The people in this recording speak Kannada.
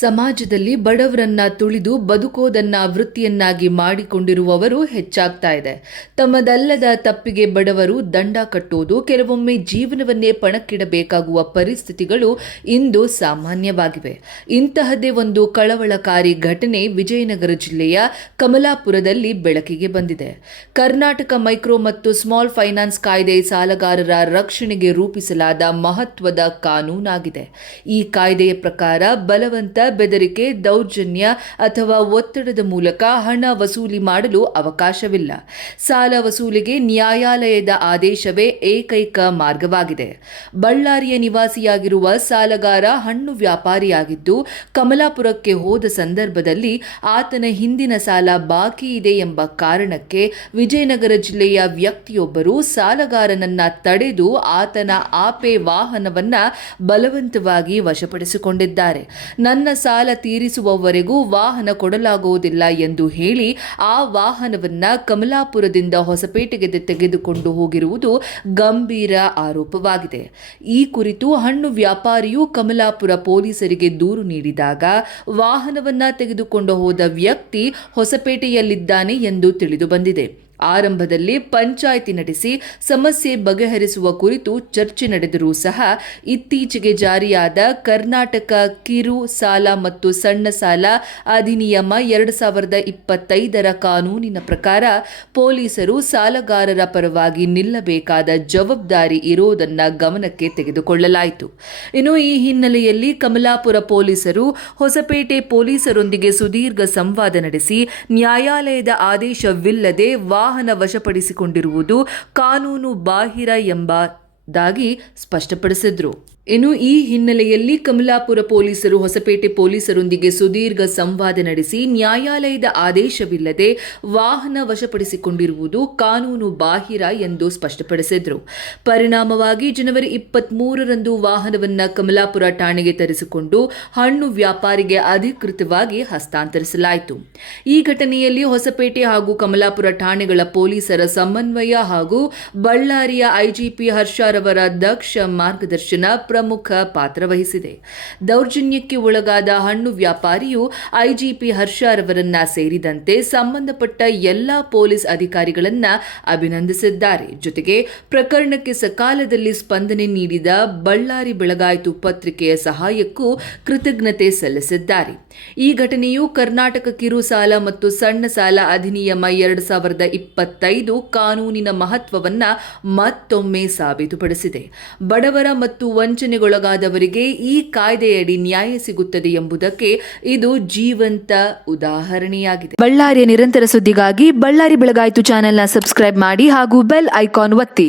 ಸಮಾಜದಲ್ಲಿ ಬಡವರನ್ನ ತುಳಿದು ಬದುಕೋದನ್ನ ವೃತ್ತಿಯನ್ನಾಗಿ ಮಾಡಿಕೊಂಡಿರುವವರು ಹೆಚ್ಚಾಗ್ತಾ ಇದೆ. ತಮ್ಮದಲ್ಲದ ತಪ್ಪಿಗೆ ಬಡವರು ದಂಡ ಕಟ್ಟುವುದು, ಕೆಲವೊಮ್ಮೆ ಜೀವನವನ್ನೇ ಪಣಕ್ಕಿಡಬೇಕಾಗುವ ಪರಿಸ್ಥಿತಿಗಳು ಇಂದು ಸಾಮಾನ್ಯವಾಗಿವೆ. ಇಂತಹದ್ದೇ ಒಂದು ಕಳವಳಕಾರಿ ಘಟನೆ ವಿಜಯನಗರ ಜಿಲ್ಲೆಯ ಕಮಲಾಪುರದಲ್ಲಿ ಬೆಳಕಿಗೆ ಬಂದಿದೆ. ಕರ್ನಾಟಕ ಮೈಕ್ರೋ ಮತ್ತು ಸ್ಮಾಲ್ ಫೈನಾನ್ಸ್ ಕಾಯ್ದೆ ಸಾಲಗಾರರ ರಕ್ಷಣೆಗೆ ರೂಪಿಸಲಾದ ಮಹತ್ವದ ಕಾನೂನಾಗಿದೆ. ಈ ಕಾಯ್ದೆಯ ಪ್ರಕಾರ ಬಲವಂತ, ಬೆದರಿಕೆ, ದೌರ್ಜನ್ಯ ಅಥವಾ ಒತ್ತಡದ ಮೂಲಕ ಹಣ ವಸೂಲಿ ಮಾಡಲು ಅವಕಾಶವಿಲ್ಲ. ಸಾಲ ವಸೂಲಿಗೆ ನ್ಯಾಯಾಲಯದ ಆದೇಶವೇ ಏಕೈಕ ಮಾರ್ಗವಾಗಿದೆ. ಬಳ್ಳಾರಿಯ ನಿವಾಸಿಯಾಗಿರುವ ಸಾಲಗಾರ ಹಣ್ಣು ವ್ಯಾಪಾರಿಯಾಗಿದ್ದು, ಕಮಲಾಪುರಕ್ಕೆ ಹೋದ ಸಂದರ್ಭದಲ್ಲಿ ಆತನ ಹಿಂದಿನ ಸಾಲ ಬಾಕಿ ಇದೆ ಎಂಬ ಕಾರಣಕ್ಕೆ ವಿಜಯನಗರ ಜಿಲ್ಲೆಯ ವ್ಯಕ್ತಿಯೊಬ್ಬರು ಸಾಲಗಾರನನ್ನ ತಡೆದು ಆತನ ಆಪೆ ವಾಹನವನ್ನ ಬಲವಂತವಾಗಿ ವಶಪಡಿಸಿಕೊಂಡಿದ್ದಾರೆ. ನನ್ನ ಸಾಲ ತೀರಿಸುವವರೆಗೂ ವಾಹನ ಕೊಡಲಾಗುವುದಿಲ್ಲ ಎಂದು ಹೇಳಿ ಆ ವಾಹನವನ್ನ ಕಮಲಾಪುರದಿಂದ ಹೊಸಪೇಟೆಗೆ ತೆಗೆದುಕೊಂಡು ಹೋಗಿರುವುದು ಗಂಭೀರ ಆರೋಪವಾಗಿದೆ. ಈ ಕುರಿತು ಹಣ್ಣು ವ್ಯಾಪಾರಿಯು ಕಮಲಾಪುರ ಪೊಲೀಸರಿಗೆ ದೂರು ನೀಡಿದಾಗ ವಾಹನವನ್ನ ತೆಗೆದುಕೊಂಡು ಹೋದ ವ್ಯಕ್ತಿ ಹೊಸಪೇಟೆಯಲ್ಲಿದ್ದಾನೆ ಎಂದು ತಿಳಿದು ಬಂದಿದೆ. ಆರಂಭದಲ್ಲಿ ಪಂಚಾಯಿತಿ ನಡೆಸಿ ಸಮಸ್ಯೆ ಬಗೆಹರಿಸುವ ಕುರಿತು ಚರ್ಚೆ ನಡೆದರೂ ಸಹ ಇತ್ತೀಚೆಗೆ ಜಾರಿಯಾದ ಕರ್ನಾಟಕ ಕಿರು ಸಾಲ ಮತ್ತು ಸಣ್ಣ ಸಾಲ ಅಧಿನಿಯಮ 2025 ಕಾನೂನಿನ ಪ್ರಕಾರ ಪೊಲೀಸರು ಸಾಲಗಾರರ ಪರವಾಗಿ ನಿಲ್ಲಬೇಕಾದ ಜವಾಬ್ದಾರಿ ಇರೋದನ್ನ ಗಮನಕ್ಕೆ ತೆಗೆದುಕೊಳ್ಳಲಾಯಿತು. ಇನ್ನು ಈ ಹಿನ್ನೆಲೆಯಲ್ಲಿ ಕಮಲಾಪುರ ಪೊಲೀಸರು ಹೊಸಪೇಟೆ ಪೊಲೀಸರೊಂದಿಗೆ ಸುದೀರ್ಘ ಸಂವಾದ ನಡೆಸಿ ನ್ಯಾಯಾಲಯದ ಆದೇಶವಿಲ್ಲದೆ ವಾಹನ ವಶಪಡಿಸಿಕೊಂಡಿರುವುದು ಕಾನೂನು ಬಾಹಿರ ಎಂಬುದಾಗಿ ಸ್ಪಷ್ಟಪಡಿಸಿದರು. ಇನ್ನು ಈ ಹಿನ್ನೆಲೆಯಲ್ಲಿ ಕಮಲಾಪುರ ಪೊಲೀಸರು ಹೊಸಪೇಟೆ ಪೊಲೀಸರೊಂದಿಗೆ ಸುದೀರ್ಘ ಸಂವಾದ ನಡೆಸಿ ನ್ಯಾಯಾಲಯದ ಆದೇಶವಿಲ್ಲದೆ ವಾಹನ ವಶಪಡಿಸಿಕೊಂಡಿರುವುದು ಕಾನೂನು ಬಾಹಿರ ಎಂದು ಸ್ಪಷ್ಟಪಡಿಸಿದರು. ಪರಿಣಾಮವಾಗಿ ಜನವರಿ 23ರಂದು ವಾಹನವನ್ನು ಕಮಲಾಪುರ ಠಾಣೆಗೆ ತರಿಸಿಕೊಂಡು ಹಣ್ಣು ವ್ಯಾಪಾರಿಗೆ ಅಧಿಕೃತವಾಗಿ ಹಸ್ತಾಂತರಿಸಲಾಯಿತು. ಈ ಘಟನೆಯಲ್ಲಿ ಹೊಸಪೇಟೆ ಹಾಗೂ ಕಮಲಾಪುರ ಠಾಣೆಗಳ ಪೊಲೀಸರ ಸಮನ್ವಯ ಹಾಗೂ ಬಳ್ಳಾರಿಯ ಐಜಿಪಿ ಹರ್ಷರವರ ದಕ್ಷ ಮಾರ್ಗದರ್ಶನ ಪ್ರಮುಖ ಪಾತ್ರ ವಹಿಸಿದೆ. ದೌರ್ಜನ್ಯಕ್ಕೆ ಒಳಗಾದ ಹಣ್ಣು ವ್ಯಾಪಾರಿಯು ಐಜಿಪಿ ಹರ್ಷರವರನ್ನ ಸೇರಿದಂತೆ ಸಂಬಂಧಪಟ್ಟ ಎಲ್ಲಾ ಪೊಲೀಸ್ ಅಧಿಕಾರಿಗಳನ್ನ ಅಭಿನಂದಿಸಿದ್ದಾರೆ. ಜೊತೆಗೆ ಪ್ರಕರಣಕ್ಕೆ ಸಕಾಲದಲ್ಲಿ ಸ್ಪಂದನೆ ನೀಡಿದ ಬಳ್ಳಾರಿ ಬೆಳಗಾಯಿತು ಪತ್ರಿಕೆಯ ಸಹಾಯಕ್ಕೂ ಕೃತಜ್ಞತೆ ಸಲ್ಲಿಸಿದ್ದಾರೆ. ಈ ಘಟನೆಯು ಕರ್ನಾಟಕ ಕಿರು ಸಾಲ ಮತ್ತು ಸಣ್ಣ ಸಾಲ ಅಧಿನಿಯಮ 2025 ಕಾನೂನಿನ ಮಹತ್ವವನ್ನ ಮತ್ತೊಮ್ಮೆ ಸಾಬೀತುಪಡಿಸಿದೆ. ಬಡವರ ಮತ್ತು ವಂಚನೆಗೊಳಗಾದವರಿಗೆ ಈ ಕಾಯ್ದೆಯಡಿ ನ್ಯಾಯ ಸಿಗುತ್ತದೆ ಎಂಬುದಕ್ಕೆ ಇದು ಜೀವಂತ ಉದಾಹರಣೆಯಾಗಿದೆ. ಬಳ್ಳಾರಿಯ ನಿರಂತರ ಸುದ್ದಿಗಾಗಿ ಬಳ್ಳಾರಿ ಬೆಳಗಾಯಿತು ಚಾನೆಲ್ನ ಸಬ್ಸ್ಕ್ರೈಬ್ ಮಾಡಿ ಹಾಗೂ ಬೆಲ್ ಐಕಾನ್ ಒತ್ತಿ.